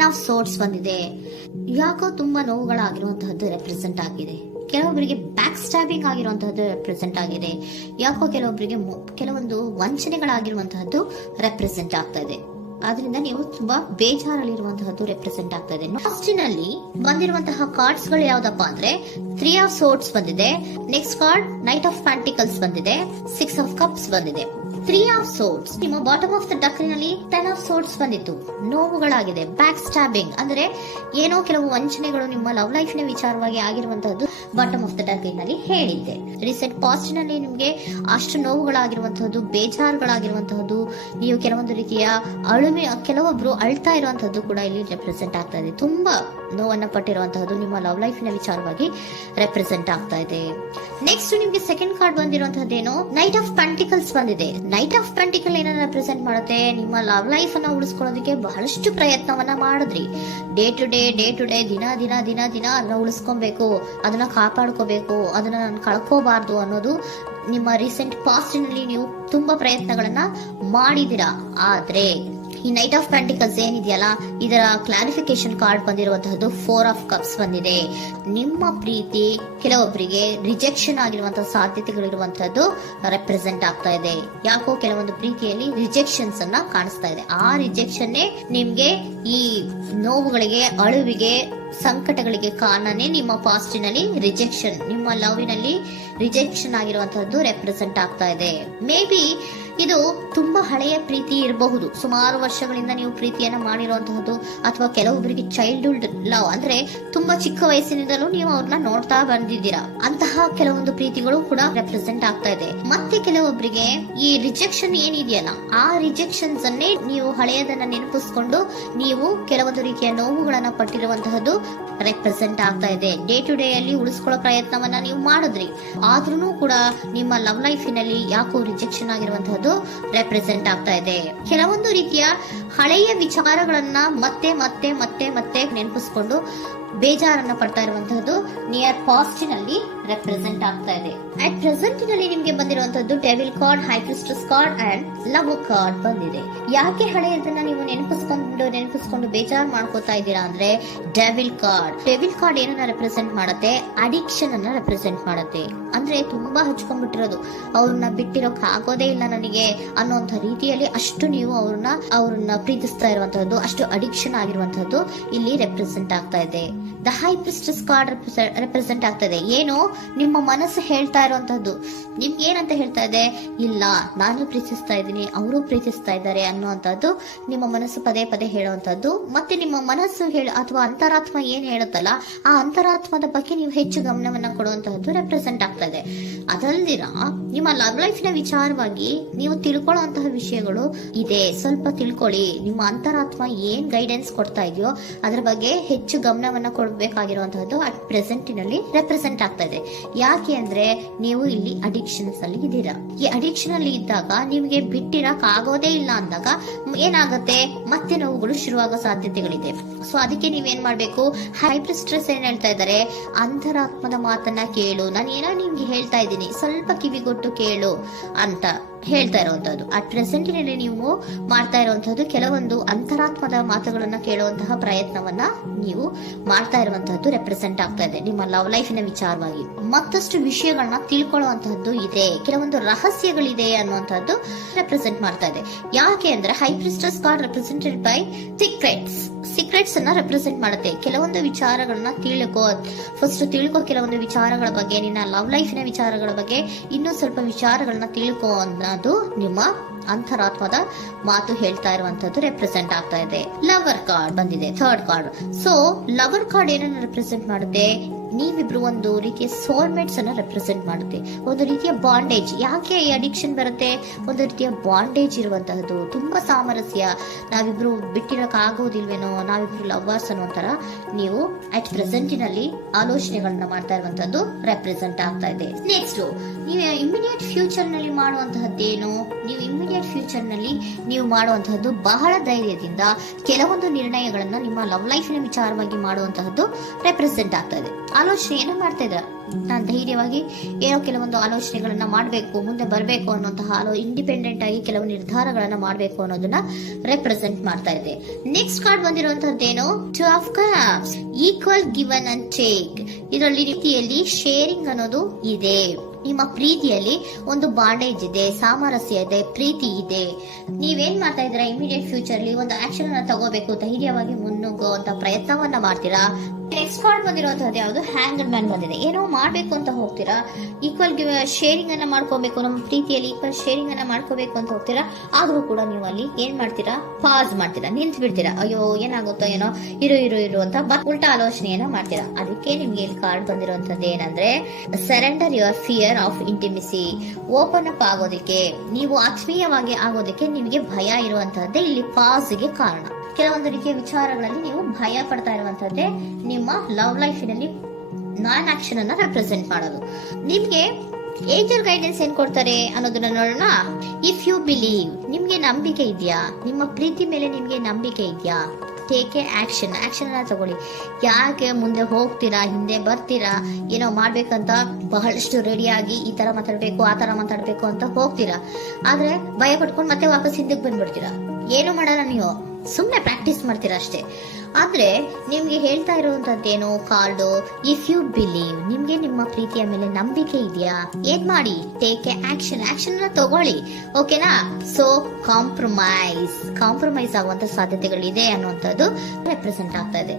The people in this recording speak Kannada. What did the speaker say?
10 ಆಫ್ ಸೋರ್ಟ್ಸ್ ಬಂದಿದೆ. ಯಾಕೋ ತುಂಬಾ ನೋವುಗಳಾಗಿರುವಂತಹದ್ದು ರೆಪ್ರೆಸೆಂಟ್ ಆಗಿದೆ. ಕೆಲವೊಬ್ಬರಿಗೆ ಬ್ಯಾಕ್ ಸ್ಟ್ಯಾಬಿಂಗ್ ಆಗಿರುವಂತಹದ್ದು ರೆಪ್ರೆಸೆಂಟ್ ಆಗಿದೆ. ಯಾಕೋ ಕೆಲವೊಬ್ಬರಿಗೆ ಕೆಲವೊಂದು ವಂಚನೆಗಳಾಗಿರುವಂತಹದ್ದು ರೆಪ್ರೆಸೆಂಟ್ ಆಗ್ತಾ ಇದೆ. ಆದ್ರಿಂದ ನೀವು ತುಂಬಾ ಬೇಜಾರಲ್ಲಿರುವಂತಹದ್ದು ರೆಪ್ರೆಸೆಂಟ್ ಆಗ್ತಾ ಇದೆ. ನಲ್ಲಿ ಬಂದಿರುವಂತಹ ಕಾರ್ಡ್ಸ್ ಗಳು ಯಾವ್ದಪ್ಪ ಅಂದ್ರೆ 3 ಆಫ್ ಸೋರ್ಟ್ಸ್ ಬಂದಿದೆ. Next card knight of pentacles ಬಂದಿದೆ. 6 ಆಫ್ ಕಪ್ಸ್ ಬಂದಿದೆ. 3 ಆಫ್ ಸೋರ್ಟ್ಸ್ ನಿಮ್ಮ ಬಾಟಮ್ ಆಫ್ ದ ಡಕ್ನಲ್ಲಿ 10 ಆಫ್ ಸೋರ್ಟ್ಸ್ ಬಂದಿತ್ತು. ನೋವುಗಳಾಗಿದೆ, ಬ್ಯಾಕ್ ಸ್ಟ್ಯಾಬಿಂಗ್ ಅಂದ್ರೆ ಏನೋ ಕೆಲವು ವಂಚನೆಗಳು ನಿಮ್ಮ ಲವ್ ಲೈಫ್ ನ ವಿಚಾರವಾಗಿ ಆಗಿರುವಂತಹದ್ದು ಬಾಟಮ್ ಆಫ್ ದ ಡಕ್ನಲ್ಲಿ ಹೇಳಿದ್ದೆ. ರೀಸೆಂಟ್ ಪಾಸ್ಟ್ ನಲ್ಲಿ ನಿಮ್ಗೆ ಅಷ್ಟು ನೋವುಗಳಾಗಿರುವಂತಹದ್ದು, ಬೇಜಾರುಗಳಾಗಿರುವಂತಹದ್ದು, ನೀವು ಕೆಲವೊಂದು ರೀತಿಯ ಕೆಲವೊಬ್ರು ಅಳ್ತಾ ಇರುವಂತಹದ್ದು ಕೂಡ ಇಲ್ಲಿ ರೆಪ್ರೆಸೆಂಟ್ ಆಗ್ತಾ ಇದೆ. ತುಂಬಾ ನೋವನ್ನ ಪಟ್ಟಿರುವಂತಹದ್ದು ನಿಮ್ಮ ಲವ್ ಲೈಫ್ ನ ವಿಚಾರವಾಗಿ ರೆಪ್ರೆಸೆಂಟ್ ಆಗ್ತಾ ಇದೆ. ನೆಕ್ಸ್ಟ್ ನಿಮ್ಗೆ ಸೆಕೆಂಡ್ ಕಾರ್ಡ್ ಬಂದಿರುವಂತಹದ್ದೇನು ನೈಟ್ ಆಫ್ ಪೆಂಟಿಕಲ್ಸ್ ಬಂದಿದೆ. ನೈಟ್ ಆಫ್ ಪೆಂಟಿಕಲ್ ಏನನ್ನ ರೆಪ್ರೆಸೆಂಟ್ ಮಾಡುತ್ತೆ, ನಿಮ್ಮ ಲವ್ ಲೈಫ್ ಅನ್ನ ಉಳಿಸ್ಕೊಳ್ಳೋದಕ್ಕೆ ಬಹಳಷ್ಟು ಪ್ರಯತ್ನವನ್ನ ಮಾಡಿದ್ರಿ. ಡೇ ಟು ಡೇ ದಿನ ಅದನ್ನ ಉಳಿಸ್ಕೊಬೇಕು, ಅದನ್ನ ಕಾಪಾಡ್ಕೋಬೇಕು, ಅದನ್ನ ನಾನು ಕಳ್ಕೋಬಾರ್ದು ಅನ್ನೋದು ನಿಮ್ಮ ರೀಸೆಂಟ್ ಪಾಸ್ಟ್ ನಲ್ಲಿ ನೀವು ತುಂಬಾ ಪ್ರಯತ್ನಗಳನ್ನ ಮಾಡಿದಿರಾ. ಆದ್ರೆ ಈ ನೈಟ್ ಆಫ್ ಪ್ಯಾಂಟಿಕಲ್ಸ್ ಏನಿದೆಯಲ್ಲ, ಇದರ ಕ್ಲಾರಿಫಿಕೇಶನ್ ಕಾರ್ಡ್ ಬಂದಿರುವಂತಹದ್ದು 4 ಆಫ್ ಕಪ್ಸ್ ಬಂದಿದೆ. ನಿಮ್ಮ ಪ್ರೀತಿ ಕೆಲವೊಬ್ಬರಿಗೆ ರಿಜೆಕ್ಷನ್ ಆಗಿರುವಂತಹ ಸಾಧ್ಯತೆಗಳಿರುವಂತಹದ್ದು ರೆಪ್ರೆಸೆಂಟ್ ಆಗ್ತಾ ಇದೆ. ಯಾಕೋ ಕೆಲವೊಂದು ಪ್ರೀತಿಯಲ್ಲಿ ರಿಜೆಕ್ಷನ್ಸ್ ಅನ್ನ ಕಾಣಿಸ್ತಾ ಇದೆ. ಆ ರಿಜೆಕ್ಷನ್ನೇ ನಿಮ್ಗೆ ಈ ನೋವುಗಳಿಗೆ, ಅಳುವಿಗೆ, ಸಂಕಟಗಳಿಗೆ ಕಾರಣನೇ ನಿಮ್ಮ ಪಾಸ್ಟಿನಲ್ಲಿ ರಿಜೆಕ್ಷನ್, ನಿಮ್ಮ ಲವ್ನಲ್ಲಿ ರಿಜೆಕ್ಷನ್ ಆಗಿರುವಂತಹದ್ದು ರೆಪ್ರೆಸೆಂಟ್ ಆಗ್ತಾ ಇದೆ. ಮೇ ಬಿ ಇದು ತುಂಬಾ ಹಳೆಯ ಪ್ರೀತಿ ಇರಬಹುದು. ಸುಮಾರು ವರ್ಷಗಳಿಂದ ನೀವು ಪ್ರೀತಿಯನ್ನ ಮಾಡಿರುವಂತಹದ್ದು, ಅಥವಾ ಕೆಲವೊಬ್ಬರಿಗೆ ಚೈಲ್ಡ್ಹುಡ್ ಲವ್ ಅಂದ್ರೆ ತುಂಬಾ ಚಿಕ್ಕ ವಯಸ್ಸಿನಿಂದಲೂ ನೀವು ಅವ್ರನ್ನ ನೋಡ್ತಾ ಬಂದಿದ್ದೀರಾ. ಅಂತಹ ಕೆಲವೊಂದು ಪ್ರೀತಿಗಳು ಕೂಡ ರೆಪ್ರೆಸೆಂಟ್ ಆಗ್ತಾ ಇದೆ. ಮತ್ತೆ ಕೆಲವೊಬ್ಬರಿಗೆ ಈ ರಿಜೆಕ್ಷನ್ ಏನಿದೆಯಲ್ಲ, ಆ ರಿಜೆಕ್ಷನ್ಸ್ ಅನ್ನೇ ನೀವು ಹಳೆಯದನ್ನ ನೆನಪಿಸ್ಕೊಂಡು ನೀವು ಕೆಲವೊಂದು ರೀತಿಯ ನೋವುಗಳನ್ನ ಪಟ್ಟಿರುವಂತಹದ್ದು ರೆಪ್ರೆಸೆಂಟ್ ಆಗ್ತಾ ಇದೆ. ಡೇ ಟು ಡೇ ಅಲ್ಲಿ ಉಳಿಸ್ಕೊಳ್ಳೋ ಪ್ರಯತ್ನವನ್ನ ನೀವು ಮಾಡಿದ್ರಿ, ಆದ್ರೂ ಕೂಡ ನಿಮ್ಮ ಲವ್ ಲೈಫಿನಲ್ಲಿ ಯಾಕೋ ರಿಜೆಕ್ಷನ್ ಆಗಿರುವಂತಹದ್ದು ರೆಪ್ರೆಸೆಂಟ್ ಆಗ್ತಾ ಇದೆ. ಕೆಲವೊಂದು ರೀತಿಯ ಹಳೆಯ ವಿಚಾರಗಳನ್ನ ಮತ್ತೆ ಮತ್ತೆ ಮತ್ತೆ ಮತ್ತೆ ನೆನಪಿಸ್ಕೊಂಡು ಬೇಜಾರನ್ನ ಪಡ್ತಾ ಇರುವಂತಹದ್ದು ನಿಯರ್ ಪಾಸ್ಟ್ ನಲ್ಲಿ ರೆಪ್ರೆಸೆಂಟ್ ಆಗ್ತಾ ಇದೆ. ಅಟ್ ಪ್ರೆಸೆಂಟ್ ನಲ್ಲಿ ನಿಮ್ಗೆ ಬಂದಿರುವಂತಹದ್ದು devil card, high priestess card and love card ಬಂದಿದೆ. ಯಾಕೆ ಹಳೆಯದನ್ನ ನೀವು ನೆನಪಿಸ್ಕೊಂಡು ಬೇಜಾರು ಮಾಡ್ಕೋತಾ ಇದ್ದೀರಾ ಅಂದ್ರೆ, ಡೆವಿಲ್ ಕಾರ್ಡ್ ಏನನ್ನ ರೆಪ್ರೆಸೆಂಟ್ ಮಾಡುತ್ತೆ, ಅಡಿಕ್ಷನ್ ಅನ್ನ ರೆಪ್ರೆಸೆಂಟ್ ಮಾಡುತ್ತೆ. ಅಂದ್ರೆ ತುಂಬಾ ಹಚ್ಕೊಂಡ್ಬಿಟ್ಟಿರೋದು, ಅವ್ರನ್ನ ಬಿಟ್ಟಿರೋಕ್ ಆಗೋದೇ ಇಲ್ಲ ನನಗೆ ಅನ್ನೋಂಥ ರೀತಿಯಲ್ಲಿ ಅಷ್ಟು ನೀವು ಅವ್ರನ್ನ ಪ್ರೀತಿಸ್ತಾ ಇರುವಂತಹದ್ದು, ಅಷ್ಟು ಅಡಿಕ್ಷನ್ ಆಗಿರುವಂತಹದ್ದು ಇಲ್ಲಿ ರೆಪ್ರೆಸೆಂಟ್ ಆಗ್ತಾ ಇದೆ. The high priestess card represent ಆಗ್ತಾ ಇದೆ. ಏನು ನಿಮ್ಮ ಮನಸ್ಸು ಹೇಳ್ತಾ ಇರುವಂತಹದ್ದು, ನಿಮ್ಗೆ ಏನಂತ ಹೇಳ್ತಾ ಇದೆ, ಇಲ್ಲ ನಾನು ಪ್ರೀತಿಸ್ತಾ ಇದ್ದೀನಿ, ಅವರು ಪ್ರೀತಿಸ್ತಾ ಇದ್ದಾರೆ ಅನ್ನುವಂಥದ್ದು ನಿಮ್ಮ ಮನಸ್ಸು ಪದೇ ಪದೇ ಹೇಳುವಂತಹದ್ದು. ಮತ್ತೆ ನಿಮ್ಮ ಮನಸ್ಸು ಅಥವಾ ಅಂತರಾತ್ಮ ಏನ್ ಹೇಳುತ್ತಲ್ಲ, ಆ ಅಂತರಾತ್ಮದ ಬಗ್ಗೆ ನೀವು ಹೆಚ್ಚು ಗಮನವನ್ನ ಕೊಡುವಂತಹದ್ದು ರೆಪ್ರೆಸೆಂಟ್ ಆಗ್ತಾ ಇದೆ. ಅದಲ್ದಿರ ನಿಮ್ಮ ಲವ್ ಲೈಫ್ ನ ವಿಚಾರವಾಗಿ ನೀವು ತಿಳ್ಕೊಳ್ಳುವಂತಹ ವಿಷಯಗಳು ಇದೆ. ಸ್ವಲ್ಪ ತಿಳ್ಕೊಳ್ಳಿ. ನಿಮ್ಮ ಅಂತರಾತ್ಮ ಏನ್ ಗೈಡೆನ್ಸ್ ಕೊಡ್ತಾ ಇದೆಯೋ ಅದ್ರ ಬಗ್ಗೆ ಹೆಚ್ಚು ಗಮನವನ್ನ ಕೊಡಬೇಕಾಗಿರುವಂತಹದ್ದು ಅಟ್ ಪ್ರೆಸೆಂಟ್ ನಲ್ಲಿ ರೆಪ್ರೆಸೆಂಟ್ ಆಗ್ತಾ ಇದೆ. ಯಾಕೆ ಅಂದ್ರೆ ನೀವು ಇಲ್ಲಿ ಅಡಿಕ್ಷನ್ಸ್ ಅಲ್ಲಿ ಇದ್ದೀರಾ. ಈ ಅಡಿಕ್ಷನ್ ಅಲ್ಲಿ ಇದ್ದಾಗ ನಿಮಗೆ ಬಿಟ್ಟಿರಕ್ ಆಗೋದೇ ಇಲ್ಲ ಅಂದಾಗ ಏನಾಗುತ್ತೆ, ಮತ್ತೆ ನೋವುಗಳು ಶುರುವಾಗೋ ಸಾಧ್ಯತೆಗಳಿದೆ. ಸೊ ಅದಕ್ಕೆ ನೀವೇನ್ ಮಾಡ್ಬೇಕು, ಹೈಪ್ರಿಸ್ಟ್ರೆಸ್ ಏನ್ ಹೇಳ್ತಾ ಇದ್ದಾರೆ, ಅಂತರಾತ್ಮದ ಮಾತನ್ನ ಕೇಳು, ನಾನು ಏನೋ ನಿಮ್ಗೆ ಹೇಳ್ತಾ ಇದ್ದೀನಿ, ಸ್ವಲ್ಪ ಕಿವಿಗೊಟ್ಟು ಕೇಳು ಅಂತ ಹೇಳ್ತಾ ಇರುವಂತದ್ದು. ಅಟ್ ಪ್ರೆಸೆಂಟ್ ನಲ್ಲಿ ನೀವು ಮಾಡ್ತಾ ಇರುವಂತಹದ್ದು ಕೆಲವೊಂದು ಅಂತರಾತ್ಮದ ಮಾತುಗಳನ್ನ ಕೇಳುವಂತಹ ಪ್ರಯತ್ನವನ್ನ ನೀವು ಮಾಡ್ತಾ ಇರುವಂತಹದ್ದು ರೆಪ್ರೆಸೆಂಟ್ ಆಗ್ತಾ ಇದೆ. ನಿಮ್ಮ ಲವ್ ಲೈಫಿನ ವಿಚಾರವಾಗಿ ಮತ್ತಷ್ಟು ವಿಷಯಗಳನ್ನ ತಿಳ್ಕೊಳ್ಳುವಂತಹದ್ದು ಇದೆ, ಕೆಲವೊಂದು ರಹಸ್ಯಗಳಿದೆ ಅನ್ನುವಂಥದ್ದು ರೆಪ್ರೆಸೆಂಟ್ ಮಾಡ್ತಾ ಇದೆ. ಯಾಕೆ ಅಂದ್ರೆ high priestess card represented by secrets ಅನ್ನ ರೆಪ್ರೆಸೆಂಟ್ ಮಾಡುತ್ತೆ. ಕೆಲವೊಂದು ವಿಚಾರಗಳನ್ನ ತಿಳ್ಕೊ ಕೆಲವೊಂದು ವಿಚಾರಗಳ ಬಗ್ಗೆ, ನಿನ್ನ ಲವ್ ಲೈಫಿನ ವಿಚಾರಗಳ ಬಗ್ಗೆ ಇನ್ನೂ ಸ್ವಲ್ಪ ವಿಚಾರಗಳನ್ನ ತಿಳ್ಕೊ ಅನ್ನೋದು ನಿಮ್ಮ ಅಂತರಾತ್ಮದ ಮಾತು ಹೇಳ್ತಾ ಇರುವಂತದ್ದು ರೆಪ್ರೆಸೆಂಟ್ ಆಗ್ತಾ ಇದೆ. ಲವರ್ ಕಾರ್ಡ್ ಬಂದಿದೆ, third card. So lover card ಏನನ್ನ ರೆಪ್ರೆಸೆಂಟ್ ಮಾಡುತ್ತೆ, ನೀವಿಬ್ರು ಒಂದು ರೀತಿಯ ಸೋಲ್ಮೇಟ್ಸ್ ಅನ್ನ ರೆಪ್ರೆಸೆಂಟ್ ಮಾಡುತ್ತೆ. ಒಂದು ರೀತಿಯ ಬಾಂಡೇಜ್. ಯಾಕೆ ಈ ಅಡಿಕ್ಷನ್ ಬರುತ್ತೆ, ಒಂದು ರೀತಿಯ ಬಾಂಡೇಜ್ ಇರುವಂತಹದ್ದು, ತುಂಬಾ ಸಾಮರಸ್ಯ, ನಾವಿಬ್ರು ಬಿಟ್ಟಿರಕ್ ಆಗೋದಿಲ್ವೇನೋ, ನಾವಿಬ್ರು ಲವರ್ಸ್ ಅನ್ನೋ ತರ ನೀವು ಅಟ್ ಪ್ರೆಸೆಂಟಿನಲ್ಲಿ ಆಲೋಚನೆಗಳನ್ನ ಮಾಡ್ತಾ ಇರುವಂತದ್ದು ರೆಪ್ರೆಸೆಂಟ್ ಆಗ್ತಾ ಇದೆ. ನೆಕ್ಸ್ಟ್ ನೀವು ಇಮಿಡಿಯೇಟ್ ಫ್ಯೂಚರ್ ನಲ್ಲಿ ಮಾಡುವಂತಹದ್ದೇನು, ನೀವು ಇಮಿಡಿಯೇಟ್ ಫ್ಯೂಚರ್ ನಲ್ಲಿ ನೀವು ಮಾಡುವಂತಹದ್ದು ಬಹಳ ಧೈರ್ಯದಿಂದ ಕೆಲವೊಂದು ನಿರ್ಣಯಗಳನ್ನ ನಿಮ್ಮ ಲವ್ ಲೈಫಿನ ವಿಚಾರವಾಗಿ ಮಾಡುವಂತಹದ್ದು ರೆಪ್ರೆಸೆಂಟ್ ಆಗ್ತಾ ಇದೆ. ಆಲೋಚನೆಯನ್ನ ಮಾಡ್ತಾ ಇದ್ರ. ನಾನು ಧೈರ್ಯವಾಗಿ ಏನೋ ಕೆಲವೊಂದು ಆಲೋಚನೆಗಳನ್ನ ಮಾಡಬೇಕು, ಮುಂದೆ ಬರಬೇಕು ಅನ್ನೋಂತಹ ಇಂಡಿಪೆಂಡೆಂಟ್ ಆಗಿ ಕೆಲವು ನಿರ್ಧಾರಗಳನ್ನ ಮಾಡಬೇಕು ಅನ್ನೋದನ್ನ ರೆಪ್ರೆಸೆಂಟ್ ಮಾಡ್ತಾ ಇದೆ. ನೆಕ್ಸ್ಟ್ ಕಾರ್ಡ್ ಬಂದಿರುವಂತದ್ದೇನು, two of cups, equal given and take. ಇದರಲ್ಲಿ ರೀತಿಯಲ್ಲಿ ಶೇರಿಂಗ್ ಅನ್ನೋದು ಇದೆ. ನಿಮ್ಮ ಪ್ರೀತಿಯಲ್ಲಿ ಒಂದು ಬಾಂಡೇಜ್ ಇದೆ, ಸಾಮರಸ್ಯ ಇದೆ, ಪ್ರೀತಿ ಇದೆ. ನೀವೇನ್ ಮಾಡ್ತಾ ಇದ್ದೀರಾ, ಇಮಿಡಿಯೇಟ್ ಫ್ಯೂಚರ್ ಅಲ್ಲಿ ಒಂದು ಆಕ್ಷನ್ ಅನ್ನ ತಗೋಬೇಕು, ಧೈರ್ಯವಾಗಿ ಮುನ್ನುಗ್ಗುವಂತ ಪ್ರಯತ್ನವನ್ನ ಮಾಡ್ತೀರಾ. ನೆಕ್ಸ್ಟ್ ಕಾರ್ಡ್ ಬಂದಿರುವಂತದ್ದು ಯಾವುದು, ಹ್ಯಾಂಗರ್ ಮ್ಯಾನ್ ಬಂದಿದೆ. ಏನೋ ಮಾಡ್ಬೇಕು ಅಂತ ಹೋಗ್ತೀರಾ, ಈಕ್ವಲ್ ಶೇರಿಂಗ್ ಅನ್ನ ಮಾಡ್ಕೋಬೇಕು, ನಮ್ಮ ಪ್ರೀತಿಯಲ್ಲಿ ಈಕ್ವಲ್ ಶೇರಿಂಗ್ ಅನ್ನ ಮಾಡ್ಕೋಬೇಕು ಅಂತ ಹೋಗ್ತೀರಾ. ಆದ್ರೂ ಕೂಡ ನೀವು ಅಲ್ಲಿ ಏನ್ ಮಾಡ್ತೀರಾ, ಪಾಸ್ ಮಾಡ್ತೀರಾ, ನಿಂತು ಬಿಡ್ತೀರಾ. ಅಯ್ಯೋ ಏನಾಗುತ್ತೋ ಏನೋ, ಇರು ಅಂತ ಉಲ್ಟಾ ಆಲೋಚನೆಯನ್ನ ಮಾಡ್ತೀರಾ. ಅದಕ್ಕೆ ನಿಮ್ಗೆ ಇಲ್ಲಿ ಕಾರ್ಡ್ ಬಂದಿರುವಂತದ್ದು ಏನಂದ್ರೆ, surrender your fear of intimacy. Open up ಆಗೋದಕ್ಕೆ, ನೀವು ಆತ್ಮೀಯವಾಗಿ ಆಗೋದಕ್ಕೆ ನಿಮಗೆ ಭಯ ಇರುವಂತಹದ್ದೇ ಇಲ್ಲಿ ಪಾಸ್ಗೆ ಕಾರಣ. ಕೆಲವೊಂದು ರೀತಿಯ ವಿಚಾರಗಳಲ್ಲಿ ನೀವು ಭಯ ಪಡ್ತಾ ಇರುವಂತದ್ದೇ ನಿಮ್ಮ ಲವ್ ಲೈಫಿನಲ್ಲಿ ನಾನ್ ಆಕ್ಷನ್ ಅನ್ನ ರೆಪ್ರೆಸೆಂಟ್ ಮಾಡೋದು. ನಿಮ್ಗೆ ಏಂಜಲ್ ಗೈಡೆನ್ಸ್ ಏನ್ ಕೊಡ್ತಾರೆ ಅನ್ನೋದನ್ನ ನೋಡೋಣ. ಇಫ್ ಯು ಬಿಲೀವ್, ನಿಮ್ಗೆ ನಂಬಿಕೆ ಇದೆಯಾ, ನಿಮ್ಮ ಪ್ರೀತಿ ಮೇಲೆ ನಿಮ್ಗೆ ನಂಬಿಕೆ ಇದೆಯಾ, ಟೇಕ್ ಎ ಆಕ್ಷನ್ ಅನ್ನ ತಗೊಳ್ಳಿ. ಯಾಕೆ ಮುಂದೆ ಹೋಗ್ತೀರಾ, ಹಿಂದೆ ಬರ್ತೀರಾ, ಏನೋ ಮಾಡ್ಬೇಕಂತ ಬಹಳಷ್ಟು ರೆಡಿಯಾಗಿ ಈ ತರ ಮಾತಾಡ್ಬೇಕು ಆ ತರ ಮಾತಾಡ್ಬೇಕು ಅಂತ ಹೋಗ್ತೀರಾ. ಆದ್ರೆ ಭಯ ಪಟ್ಕೊಂಡು ಮತ್ತೆ ವಾಪಸ್ ಹಿಂದಕ್ಕೆ ಬಂದ್ಬಿಡ್ತೀರಾ. ಏನು ಮಾಡಲ್ಲ, ನೀವು ಸುಮ್ನೆ ಪ್ರಾಕ್ಟೀಸ್ ಮಾಡ್ತೀರಾ ಅಷ್ಟೇ. ಆದ್ರೆ ನಿಮ್ಗೆ ಹೇಳ್ತಾ ಇರುವಂತದ್ದೇನು ಕಾರ್ಡು, ಇಫ್ ಯು ಬಿಲೀವ್, ನಿಮ್ಗೆ ನಿಮ್ಮ ಪ್ರೀತಿಯ ಮೇಲೆ ನಂಬಿಕೆ ಇದೆಯಾ, ಏನ್ ಮಾಡಿ, ಟೇಕ್ ಎ ಆಕ್ಷನ್ ಅನ್ನ ತಗೊಳ್ಳಿ. ಓಕೆನಾ. ಸೊ ಕಾಂಪ್ರಮೈಸ್ ಆಗುವಂತ ಸಾಧ್ಯತೆಗಳಿದೆ ಅನ್ನುವಂಥದ್ದು ರೆಪ್ರೆಸೆಂಟ್ ಆಗ್ತಾ ಇದೆ.